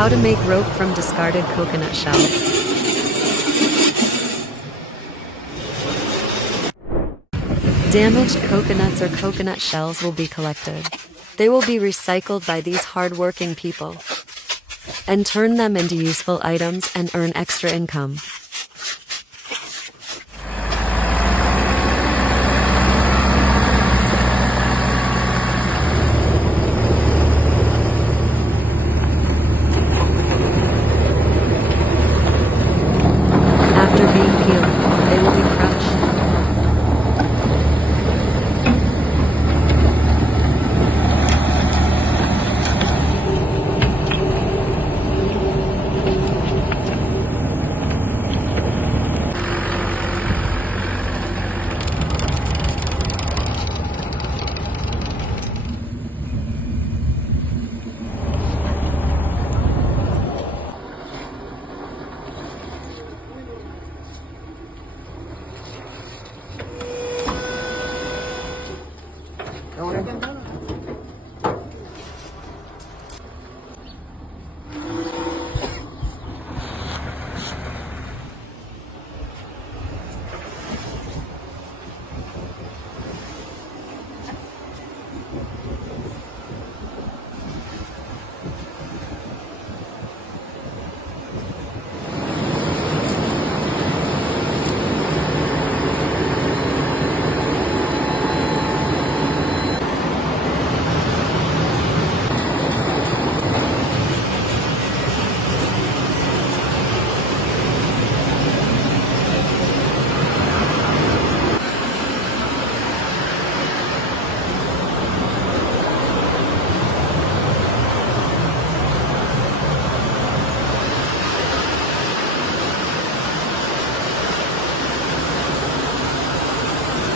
How to make rope from discarded coconut shells. Damaged coconuts or coconut shells will be collected. They will be recycled by these hard-working people and turn them into useful items and earn extra income. After being peeled, they will be crushed.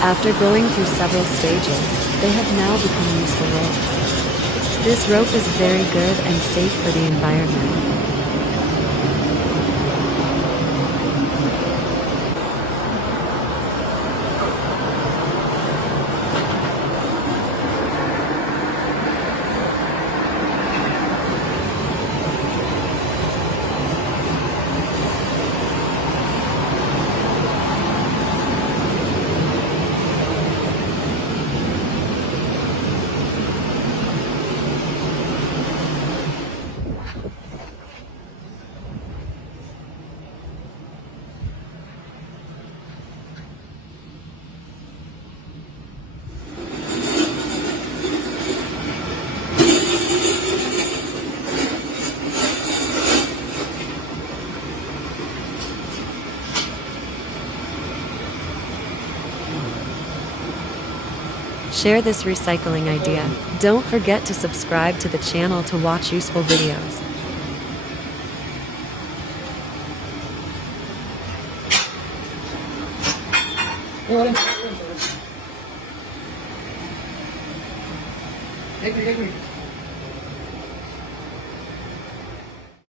After going through several stages, they have now become useful ropes. This rope is very good and safe for the environment. Share this recycling idea. Don't forget to subscribe to the channel to watch useful videos. एक minute